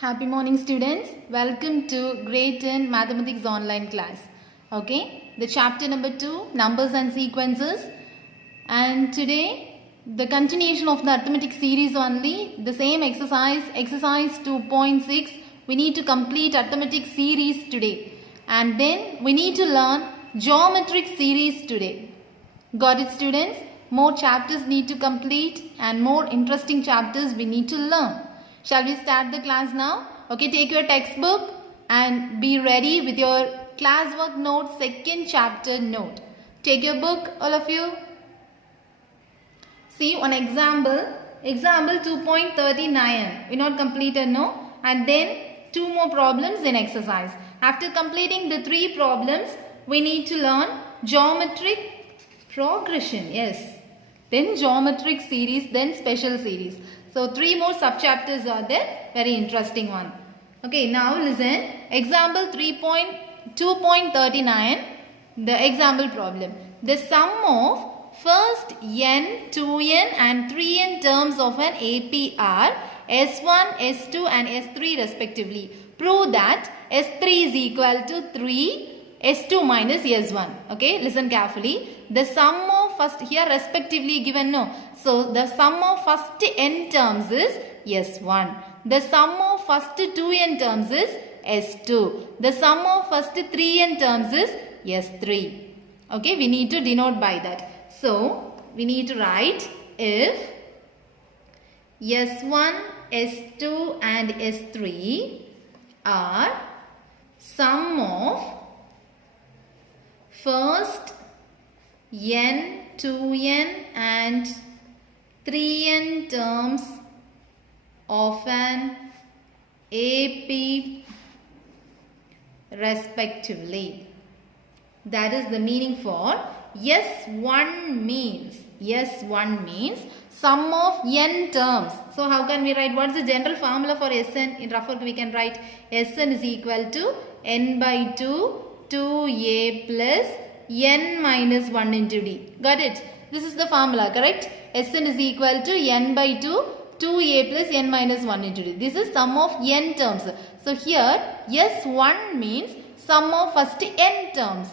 Happy morning students. Welcome to grade 10 mathematics online class. Okay, the chapter number 2, numbers and sequences, and today the continuation of the arithmetic series only, the same exercise 2.6. we need to complete arithmetic series today, and then we need to learn geometric series today. Got it students? More chapters need to complete and more interesting chapters we need to learn. Shall we start the class now? Okay, take your textbook and be ready with your classwork note, second chapter note. Take your book, all of you. See one example 2.39. We not completed, no? And then two more problems in exercise. After completing the three problems, we need to learn geometric progression. Yes. Then geometric series, then special series. So three more sub-chapters are there. Very interesting one. Okay, now listen. Example 2.39. The example problem. The sum of first n, 2n and 3n terms of an AP are S1, S2 and S3 respectively. Prove that S3 is equal to 3, S2 minus S1. Okay, listen carefully. The sum of first, here respectively given, no. So the sum of first n terms is S1. The sum of first 2n terms is S2. The sum of first 3n terms is S3. Okay, we need to denote by that. So we need to write if S1, S2 and S3 are sum of first n, 2n and 3n terms of an AP respectively. That is the meaning for S1 means sum of n terms. So how can we write? What is the general formula for Sn? In rough work we can write Sn is equal to n by 2 2a plus n minus 1 into d. Got it? This is the formula, correct? Sn is equal to n by 2 2a plus n minus 1 into d. This is sum of n terms. So here S1 means sum of first n terms.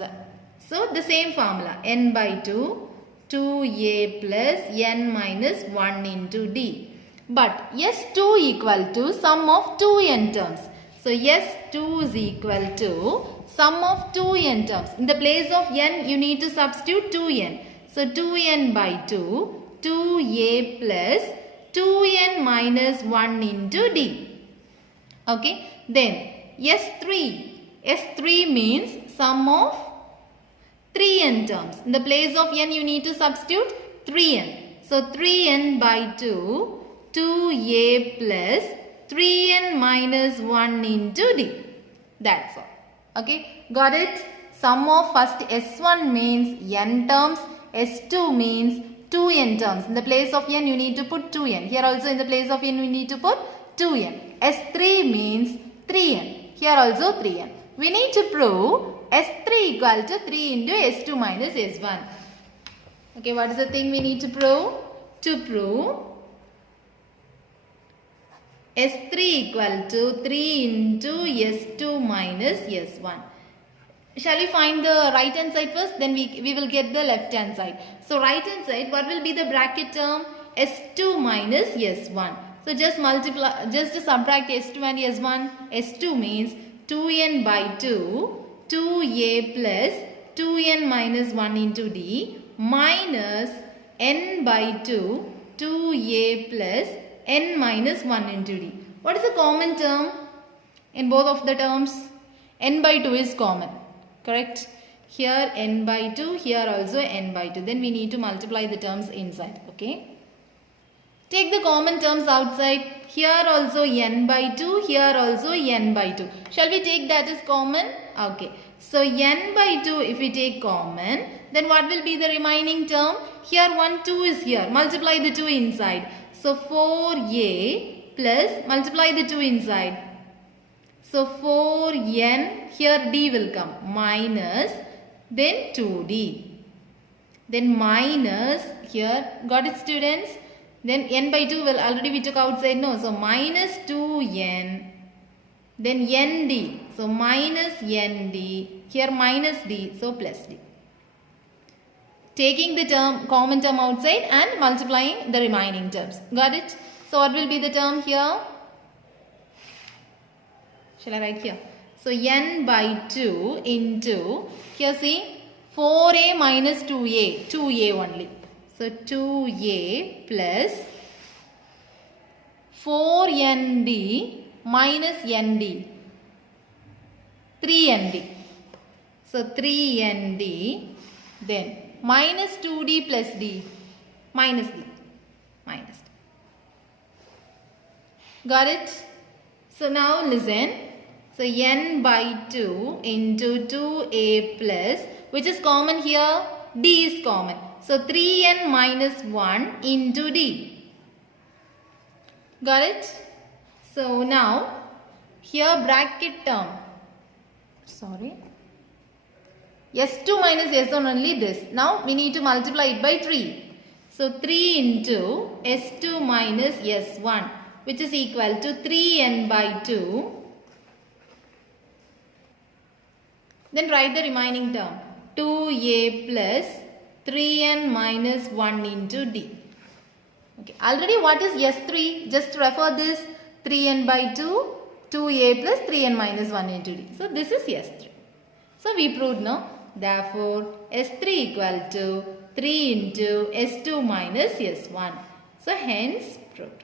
So the same formula, n by 2 2a plus n minus 1 into d. But S2 equal to sum of 2n terms. So S2 is equal to sum of 2n terms. In the place of n, you need to substitute 2n. So 2n by 2, 2a plus 2n minus 1 into d. Okay. Then S3. S3 means sum of 3n terms. In the place of n, you need to substitute 3n. So 3n by 2, 2a plus 3n minus 1 into d. That's all. Okay, got it? Sum of first S1 means n terms, S2 means 2n terms. In the place of n, you need to put 2n. Here also in the place of n, we need to put 2n. S3 means 3n. Here also 3n. We need to prove S3 equal to 3 into S2 minus S1. Okay, what is the thing we need to prove? To prove S3 equal to 3 into S2 minus S1. Shall we find the right hand side first? Then we will get the left hand side. So right hand side, what will be the bracket term? S2 minus S1. So just subtract S2 and S1. S2 means 2n by 2, 2a plus 2n minus 1 into d minus n by 2, 2a plus n minus 1 into d. What is the common term in both of the terms? N by 2 is common, correct? Here n by 2, here also n by 2. Then we need to multiply the terms inside, okay? Take the common terms outside. Here also n by 2, here also n by 2. Shall we take that as common? Okay. So n by 2 if we take common, then what will be the remaining term? Here 1, 2 is here. Multiply the 2 inside. So 4a plus, multiply the 2 inside. So 4n, here d will come, minus, then 2d. Then minus, here, got it students? Then n by 2 will already we took outside, no. So minus 2n Then nd. So minus nd. Here minus d. So plus d. Taking the common term outside and multiplying the remaining terms. Got it? So what will be the term here? Shall I write here? So n by 2 into, here see, 4a minus 2a. 2a only. So 2a plus 4nd minus nd. 3nd. So 3nd. Then minus 2d plus d. Minus d. Minus d. Got it? So now listen. So n by 2 into 2a plus, which is common here? D is common. So 3n minus 1 into d. Got it? So now here bracket term. Sorry. S2 minus S1 only this. Now we need to multiply it by 3. So 3 into S2 minus S1, which is equal to 3n by 2. Then write the remaining term. 2a plus 3n minus 1 into d. Okay. Already what is S3? Just refer this 3n by 2, 2a plus 3n minus 1 into d. So this is S3. So we proved now. Therefore, S3 equal to 3 into S2 minus S1. So hence proved.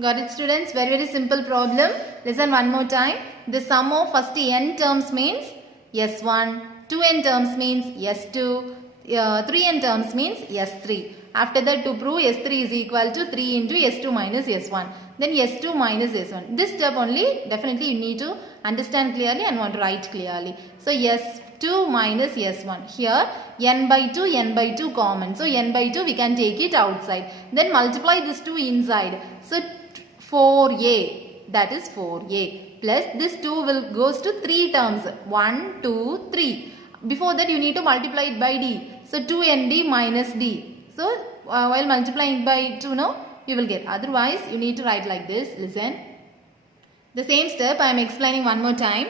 Got it, students? Very simple problem. Listen one more time. The sum of first n terms means S1, 2n terms means S2, 3n terms means S3. After that, to prove S3 is equal to 3 into S2 minus S1. Then S2 minus S1. This step only definitely you need to understand clearly and want to write clearly. So S2 minus S1. Here n by 2 common. So n by 2 we can take it outside. Then multiply this 2 inside. So 4a, that is 4a. Plus this 2 will goes to 3 terms. 1, 2, 3. Before that you need to multiply it by d. So 2nd minus d. So while multiplying by 2 now you will get. Otherwise you need to write like this. Listen. The same step I am explaining one more time.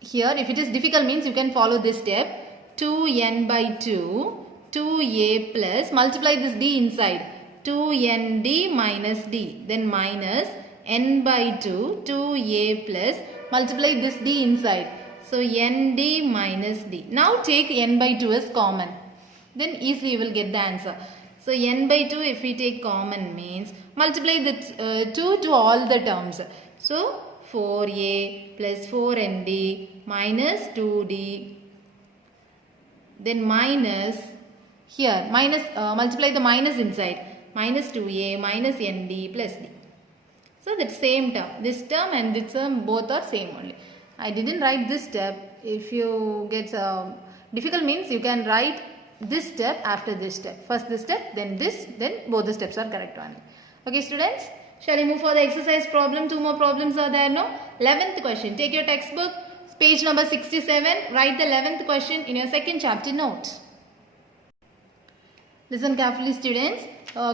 Here if it is difficult means you can follow this step. 2n by 2, 2a plus, multiply this d inside. 2nd minus d. Then minus n by 2, 2a plus, multiply this d inside. So nd minus d. Now take n by 2 as common. Then easily you will get the answer. So n by 2 if we take common means multiply the 2 to all the terms. So 4a plus 4nd minus 2d. Then minus here minus multiply the minus inside. Minus 2a minus nd plus d. So that same term. This term and this term both are same only. I didn't write this step. If you get difficult means you can write this step after this step. First this step, then this, then both the steps are correct only. Okay students, shall we move for the exercise problem? 2 more problems are there, no? 11th question. Take your textbook, page number 67. Write the 11th question in your second chapter note. Listen carefully students.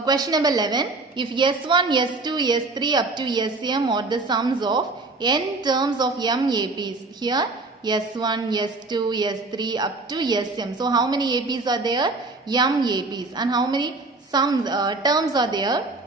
Question number 11. If S1, S2, S3 up to Sm are the sums of n terms of m APs. Here S1, S2, S3 up to Sm. So how many APs are there? M APs. And how many terms are there?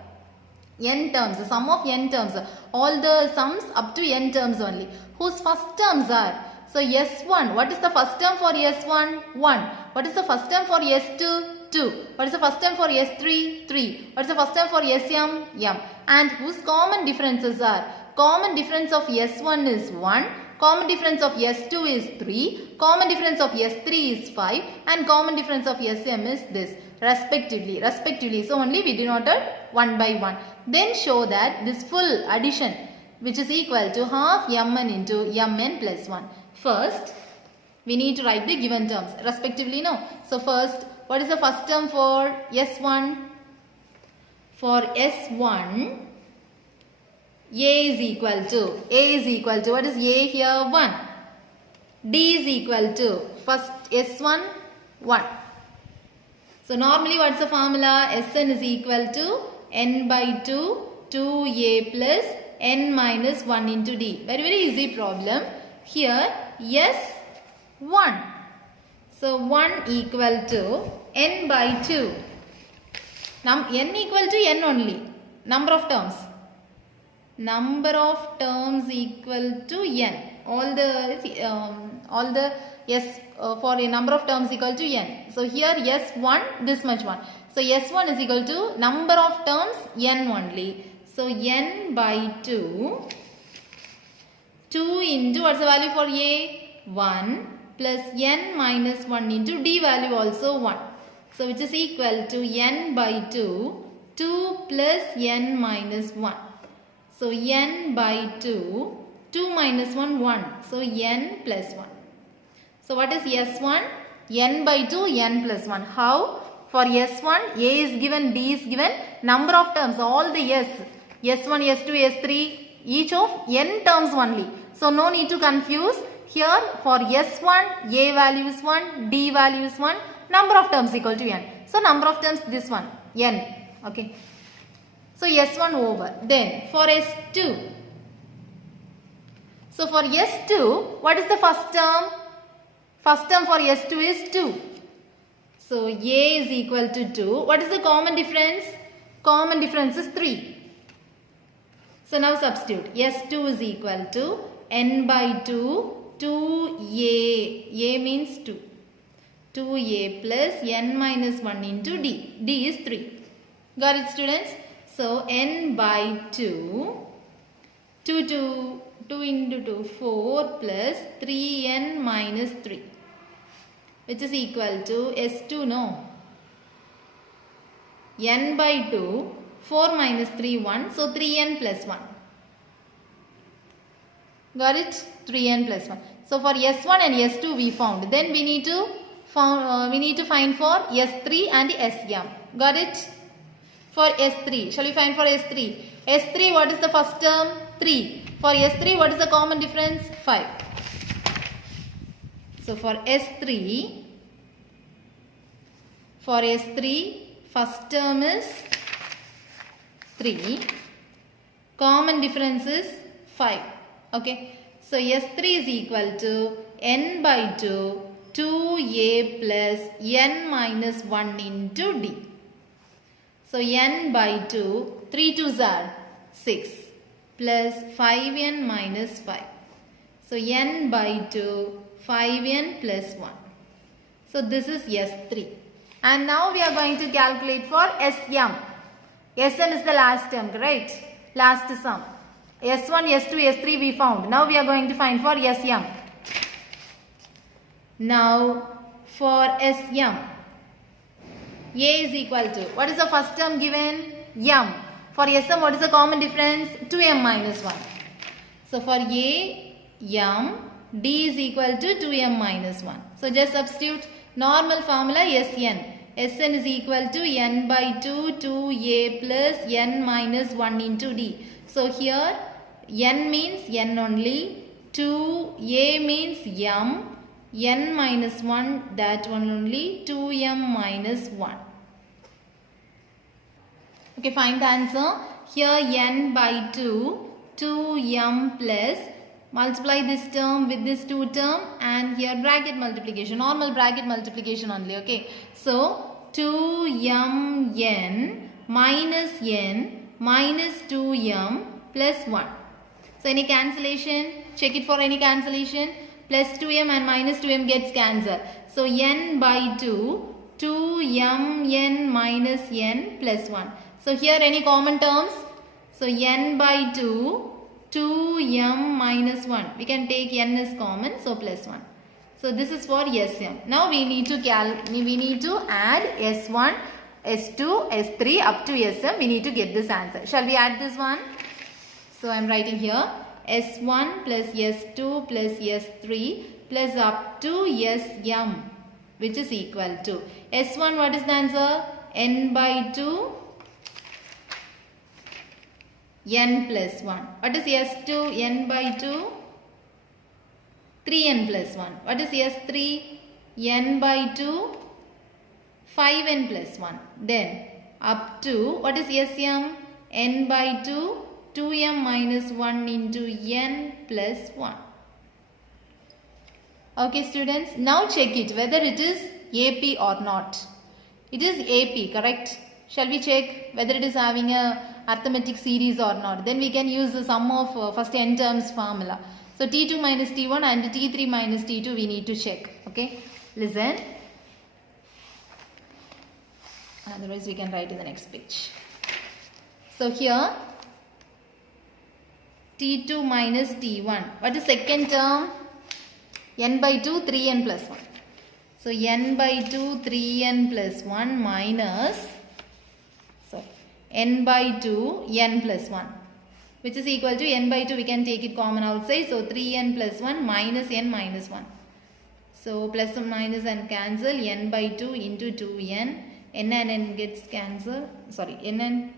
N terms. The sum of n terms. All the sums up to n terms only. Whose first terms are? So S1. What is the first term for S1? 1. What is the first term for S2? 2. What is the first term for S3? 3. What is the first term for Sm? M. And whose common differences are? Common difference of S1 is 1. Common difference of S2 is 3. Common difference of S3 is 5. And common difference of Sm is this. Respectively. So only we denoted 1 by 1. Then show that this full addition which is equal to half mn into mn plus 1. First, we need to write the given terms. Respectively, no. So first, what is the first term for S1? For S1, A is equal to, what is A here? 1. D is equal to, first S1, 1. So normally what's the formula? Sn is equal to n by 2, 2a plus n minus 1 into d. Very, very easy problem. Here, S1. So, 1 equal to n by 2. N equal to n only. Number of terms. Number of terms equal to n. All the S for a number of terms equal to n. So, here S1, this much 1. So, S1 is equal to number of terms n only. So, n by 2. 2 into what's the value for a? 1 plus n minus 1 into d value also 1. So, which is equal to n by 2. 2 plus n minus 1. So, n by 2. 2 minus 1, 1. So, n plus 1. So, what is S1? N by 2, n plus 1. How? For S1, A is given, D is given. Number of terms, all the S. S1, S2, S3, each of n terms only. So, no need to confuse. Here, for S1, A value is 1, D value is 1. Number of terms equal to n. So, number of terms, this one, n. Okay. So, S1 over. Then, for S2. So, for S2, what is the first term? First term for S2 is 2. So, A is equal to 2. What is the common difference? Common difference is 3. So, now substitute. S2 is equal to n by 2, 2a. A means 2. 2a plus n minus 1 into d. D is 3. Got it, students? So, n by 2. 2 into 2, 4 plus 3n minus 3. Which is equal to S2, no. N by 2, 4 minus 3, 1. So, 3n plus 1. Got it? 3n plus 1. So, for S1 and S2 we found. Then we need to find for S3 and SM. Got it? For S3. Shall we find for S3? S3, what is the first term? 3. For S3, what is the common difference? 5. So, for S3, first term is 3. Common difference is 5. Okay. So, S3 is equal to n by 2, 2a plus n minus 1 into d. So, n by 2, 3 2s are 6 plus 5n minus 5. So, n by 2, 5n plus 1. So, this is S3. And now we are going to calculate for SM. SM is the last term, right? Last sum. S1, S2, S3 we found. Now we are going to find for SM. Now for SM, A is equal to, what is the first term given? M. For SM, what is the common difference? 2m minus 1. So for A, M, D is equal to 2m minus 1. So just substitute normal formula Sn. Sn is equal to n by 2, 2a plus n minus 1 into d. So here n means n only, 2a means m, n minus 1, that one only, 2m minus 1. Okay, find the answer. Here n by 2, 2m plus, multiply this term with this 2 term, and here bracket multiplication, normal bracket multiplication only. Okay, so 2mn minus 2m plus 1. So any cancellation, check it for any cancellation. Plus 2m and minus 2m gets cancelled. So n by 2, 2mn minus n plus 1. So here any common terms? So n by 2, 2m minus 1. We can take n as common, so plus 1. So this is for SM. Now we need to add S1, S2, S3 up to SM. We need to get this answer. Shall we add this one? So I am writing here S1 plus S2 plus S3 plus up to SM, which is equal to S1. What is the answer? N by 2, n plus 1. What is S2? N by 2, 3n plus 1. What is S3? N by 2, 5n plus 1. Then up to, what is Sm? N by 2, 2m minus 1 into n plus 1. Okay students, now check it whether it is AP or not. It is AP, correct? Shall we check whether it is having a arithmetic series or not? Then we can use the sum of first n terms formula. So T2 minus T1 and T3 minus T2 we need to check. Okay, listen. Otherwise we can write in the next page. So here T2 minus T1. What is second term? N by 2, 3n plus 1. So n by 2, 3n plus 1 minus n by 2, n plus 1. Which is equal to n by 2, we can take it common outside. So 3n plus 1 minus n minus 1. So plus and minus and cancel, n by 2 into 2n. N and n gets cancelled. Sorry, n and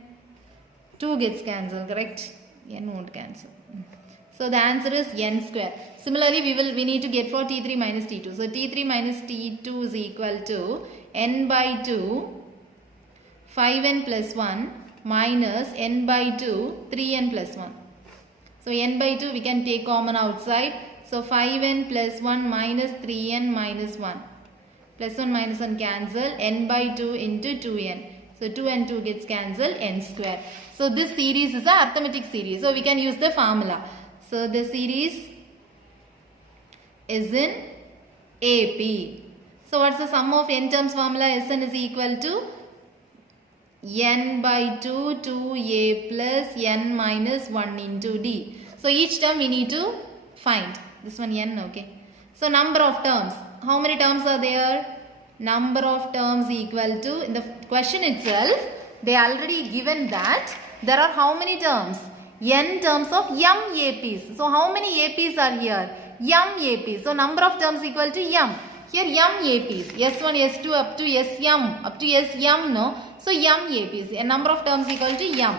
2 gets cancelled, correct? N won't cancel. So the answer is n square. Similarly, we need to get for T3 minus T2. So T3 minus T2 is equal to n by 2, 5n plus 1 minus n by 2, 3n plus 1. So n by 2 we can take common outside. So 5n plus 1 minus 3n minus 1. Plus 1 minus 1 cancel, n by 2 into 2n. So 2 and 2 gets cancelled, n square. So this series is a arithmetic series. So we can use the formula. So the series is in AP. So what's the sum of n terms formula? Sn is equal to n by 2, 2a plus n minus 1 into d. So each term we need to find. This one n, okay. So number of terms. How many terms are there? Number of terms equal to, in the question itself, they already given that there are how many terms? N terms of m APs. So how many APs are here? M APs. So number of terms equal to m. Here m APs. S1, S2 up to Sm. Up to Sm, no? So m APs. A number of terms equal to m.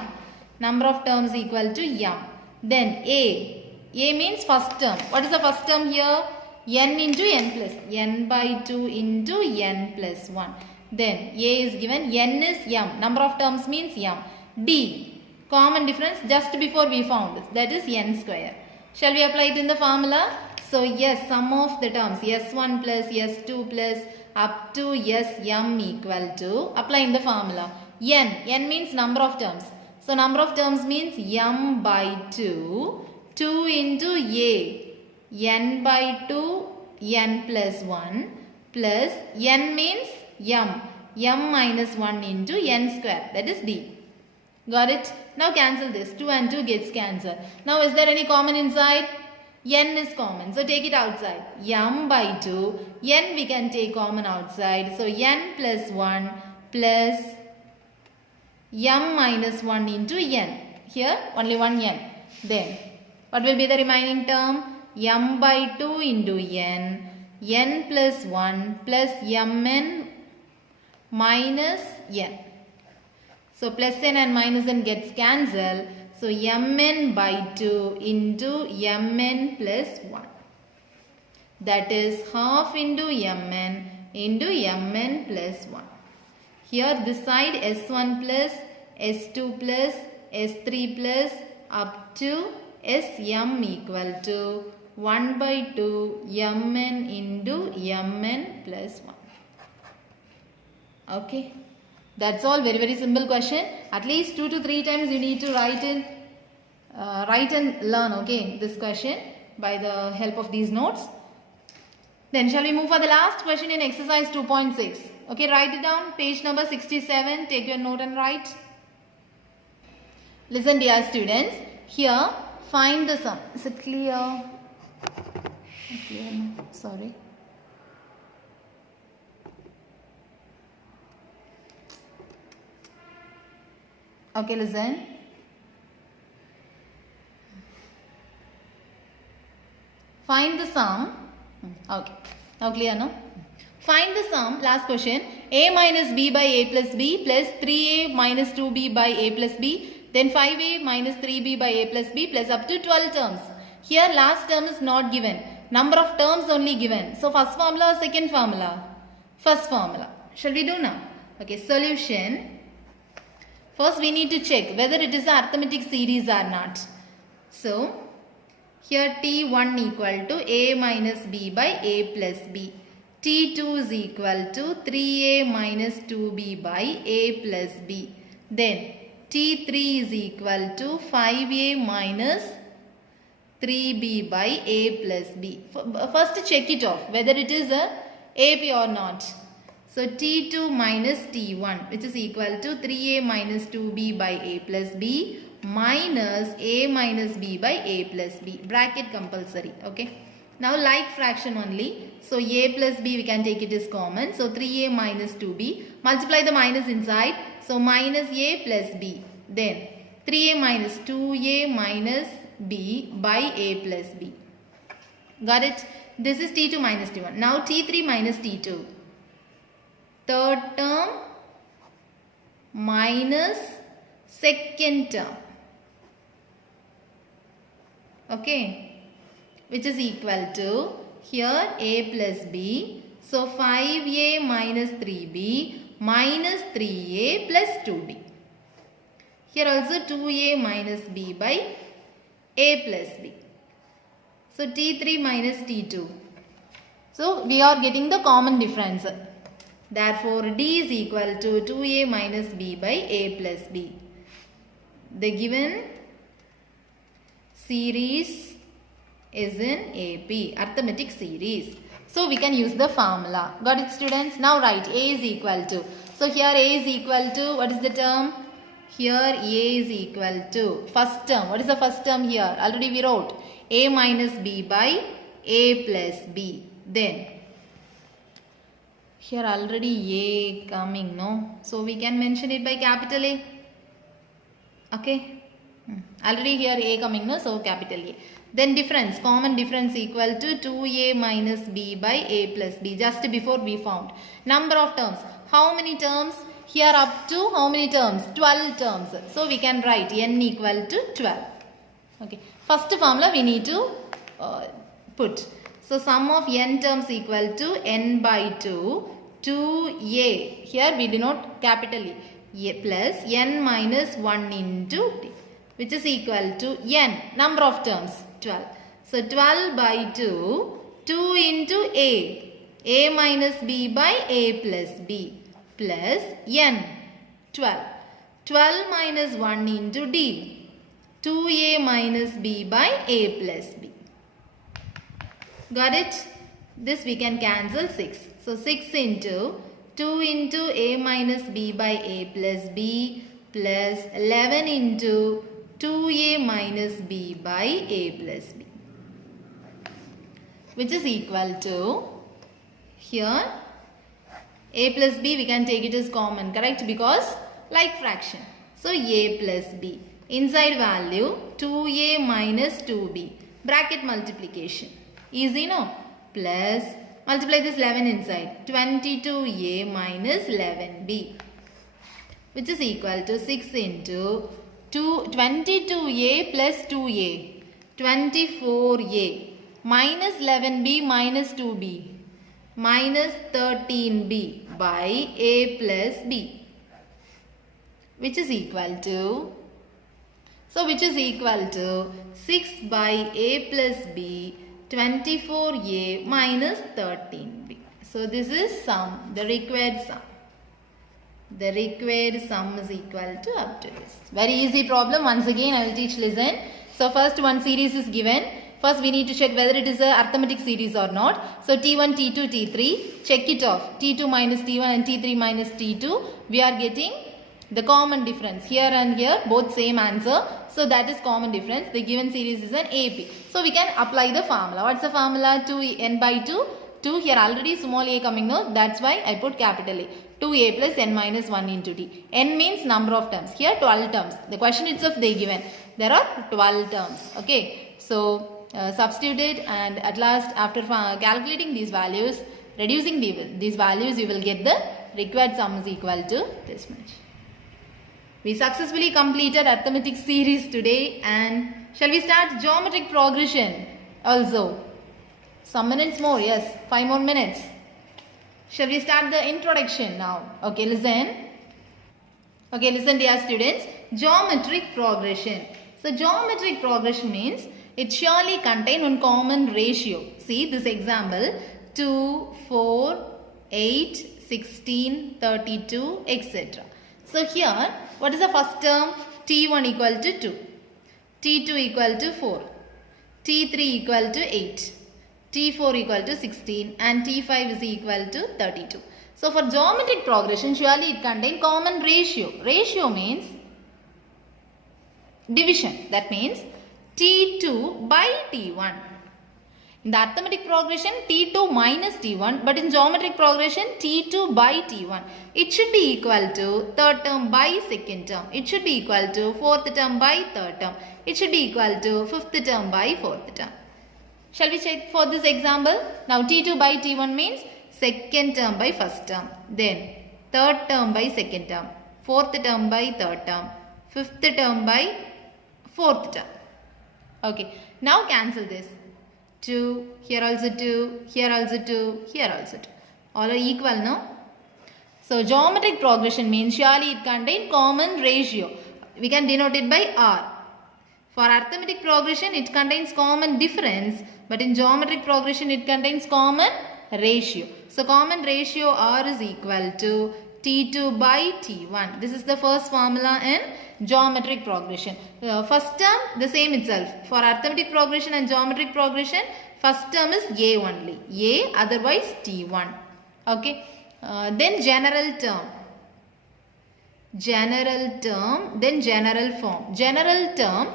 Number of terms equal to m. Then A. A means first term. What is the first term here? N into n plus. N by 2 into n plus 1. Then A is given. N is m. Number of terms means m. D. Common difference just before we found. That is n square. Shall we apply it in the formula? So yes, sum of the terms S1 plus S2 plus up to Sm equal to, apply in the formula. N means number of terms. So number of terms means m by 2. 2 into A. N by 2 n plus 1 plus n means m. M minus 1 into n square. That is D. Got it? Now cancel this. 2 and 2 gets cancelled. Now is there any common inside? N is common. So take it outside. M by 2. N we can take common outside. So n plus 1 plus m minus 1 into n. Here only one n. Then what will be the remaining term? M by 2 into n. N plus 1 plus mn minus n. So plus n and minus n gets cancelled. So mn by 2 into mn plus 1. That is half into mn plus 1. Here this side S1 plus S2 plus S3 plus up to Sm equal to 1 by 2 mn into mn plus 1. Okay. That's all. Very, very simple question. At least 2 to 3 times you need to write and learn, okay, this question by the help of these notes. Then shall we move for the last question in exercise 2.6. Okay, write it down. Page number 67. Take your note and write. Listen, dear students. Here, find the sum. Is it clear? Clear? No. Sorry. Okay, listen. Find the sum. Okay. Now clear, no? Find the sum. Last question. A minus B by A plus B plus 3A minus 2B by A plus B. Then 5A minus 3B by A plus B plus up to 12 terms. Here last term is not given. Number of terms only given. So first formula or second formula? First formula. Shall we do now? Okay. Solution. First we need to check whether it is an arithmetic series or not. So here T1 equal to A minus B by A plus B. T2 is equal to 3A minus 2B by A plus B. Then T3 is equal to 5A minus 3B by A plus B. First check it off whether it is a AP or not. So T2 minus T1 which is equal to 3A minus 2B by A plus B minus A minus B by A plus B. Bracket compulsory. Okay. Now like fraction only. So A plus B we can take it as common. So 3A minus 2B. Multiply the minus inside. So minus A plus B. Then 3A minus 2A minus B by A plus B. Got it? This is T2 minus T1. Now T3 minus T2. Third term minus second term. Okay. Which is equal to here A plus B. So 5A minus 3B minus 3A plus 2B. Here also 2A minus B by A plus B. So T3 minus T2. So we are getting the common difference. Therefore D is equal to 2A minus B by A plus B. The given series is in AP, arithmetic series. So we can use the formula. Got it, students? Now write A is equal to. So here A is equal to, what is the term? Here A is equal to, first term. What is the first term here? Already we wrote A minus B by A plus B. Then here already A coming, no? So we can mention it by capital A. Okay. Already here A coming, no? So capital A. Then difference, common difference equal to 2A minus B by A plus B. Just before we found. Number of terms. How many terms? Here up to how many terms? 12 terms. So we can write N equal to 12. Okay. First formula we need to put. So sum of N terms equal to N by 2. 2A. Here we denote capital A plus N minus 1 into T. Which is equal to N. Number of terms. 12. So 12 by 2. 2 into A. A minus B by A plus B. Plus N. 12. 12 minus 1 into D. 2A minus B by A plus B. Got it? This we can cancel 6. So 6 into 2 into A minus B by A plus B plus 11 into 2A minus B by A plus B. Which is equal to, here A plus B we can take it as common, correct? Because like fraction. So A plus B. Inside value 2A minus 2B. Bracket multiplication. Easy, no? Plus, multiply this 11 inside. 22A minus 11B. Which is equal to 6 into 22A plus 2A. 24A. Minus 11B minus 2B. Minus 13B by A plus B. Which is equal to, so which is equal to 6 by A plus B 24A minus 13B. So this is sum, the required sum. The required sum is equal to up to this. Very easy problem. Once again I will teach, listen. So first one series is given. First we need to check whether it is a arithmetic series or not. So T1, T2, T3. Check it off. T2 minus T1 and T3 minus T2. We are getting the common difference. Here and here both same answer. So that is common difference. The given series is an AP. So we can apply the formula. What's the formula? 2n by 2. 2 here already small a coming, no? That's why I put capital A. 2a plus n minus 1 into t. N means number of terms. Here 12 terms. The question itself they given. There are 12 terms. Okay. So substitute it, and at last after calculating these values, reducing these values, you will get the required sum is equal to this much. We successfully completed arithmetic series today, and shall we start geometric progression also? Some minutes more, yes, 5 more minutes. Shall we start the introduction now? Okay, listen. Okay, listen dear students. Geometric progression. So geometric progression means it surely contains one common ratio. See this example 2, 4, 8, 16, 32, etc. So here what is the first term? T1 equal to 2, T2 equal to 4, T3 equal to 8, T4 equal to 16 and T5 is equal to 32. So for geometric progression surely it contains common ratio. Ratio means division. That means T2 by T1. In the arithmetic progression T2 minus T1, but in geometric progression T2 by T1. It should be equal to third term by second term. It should be equal to fourth term by third term. It should be equal to fifth term by fourth term. Shall we check for this example? Now T2 by T1 means second term by first term. Then third term by second term. Fourth term by third term. Fifth term by fourth term. Okay. Now cancel this. 2, here also 2, here also 2, here also 2. All are equal, no? So geometric progression means surely it contains common ratio. We can denote it by R. For arithmetic progression it contains common difference, but in geometric progression it contains common ratio. So common ratio R is equal to T2 by T1. This is the first formula in geometric progression. First term the same itself. For arithmetic progression and geometric progression, first term is A only. A, otherwise T1. Okay. Then general term. General term, then general form. General term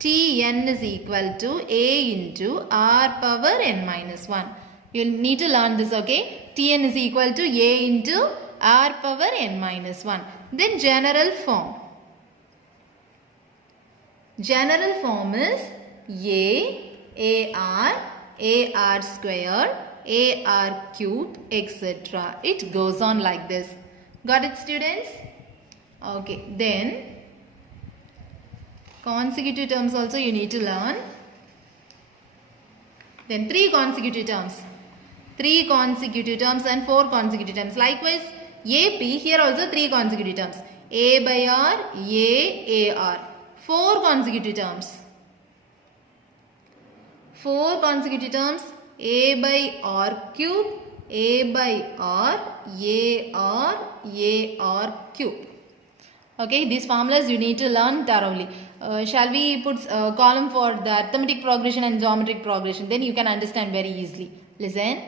Tn is equal to A into R power n minus 1. You will need to learn this, okay. Tn is equal to A into R power n minus 1. Then general form. General form is AR square, AR cube, etc. It goes on like this. Got it, students? Okay, then consecutive terms also you need to learn. Then 3 consecutive terms. 3 consecutive terms and 4 consecutive terms. Likewise, AP, here also 3 consecutive terms. A by R, A, AR. 4 consecutive terms. 4 consecutive terms. A by R cube, A by R, AR cube. Okay, these formulas you need to learn thoroughly. Shall we put a column for the arithmetic progression and geometric progression? Then you can understand very easily. Listen.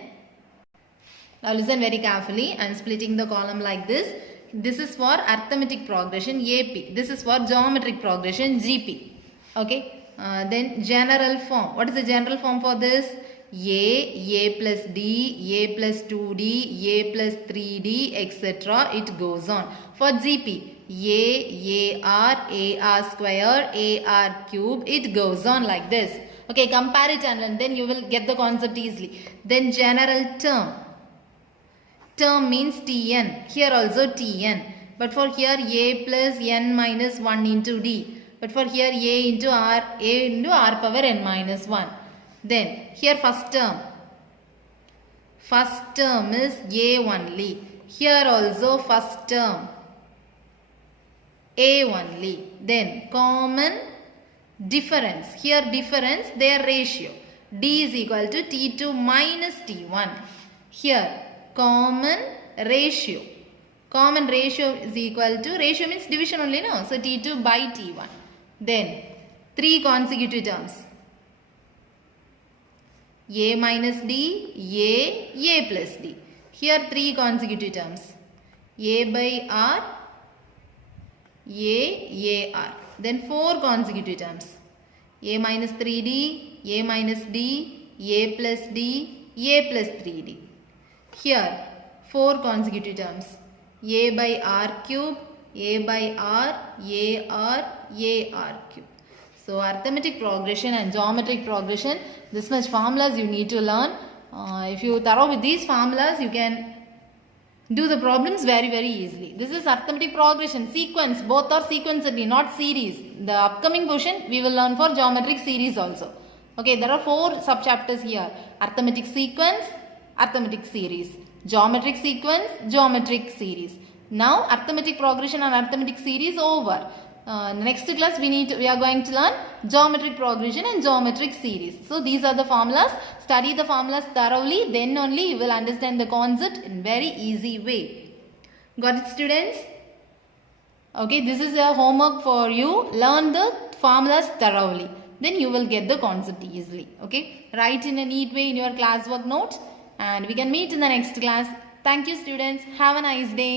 Now listen very carefully. I am splitting the column like this. This is for arithmetic progression AP. This is for geometric progression GP. Okay. Then general form. What is the general form for this? A plus D, A plus 2D, A plus 3D, etc. It goes on. For GP, AR square, AR cube. It goes on like this. Okay, compare it and then you will get the concept easily. Then general term. Term means Tn. Here also Tn. But for here A plus n minus 1 into D. But for here A into R power n minus 1. Then here first term. First term is A only. Here also first term. A only. Then common difference. Here difference, their ratio. D is equal to T2 minus T1. Here common ratio. Common ratio is equal to, ratio means division only, no? So T2 by T1. Then 3 consecutive terms. A minus D, A plus D. Here 3 consecutive terms. A by R, AR. Then 4 consecutive terms. A minus 3D, A minus D, A plus D, A plus 3D. Here 4 consecutive terms. A by R cube, A by R, AR cube. So arithmetic progression and geometric progression, this much formulas you need to learn. If you thorough with these formulas, you can do the problems very easily. This is arithmetic progression, sequence, both are sequentially, not series. The upcoming portion we will learn for geometric series also. Okay, there are 4 sub-chapters here. Arithmetic sequence, arithmetic series. Geometric sequence, geometric series. Now arithmetic progression and arithmetic series over. Next class we are going to learn geometric progression and geometric series. So these are the formulas. Study the formulas thoroughly, then only you will understand the concept in very easy way. Got it, students? Okay, this is a homework for you. Learn the formulas thoroughly. Then you will get the concept easily. Okay, write in a neat way in your classwork notes, and we can meet in the next class. Thank you, students. Have a nice day.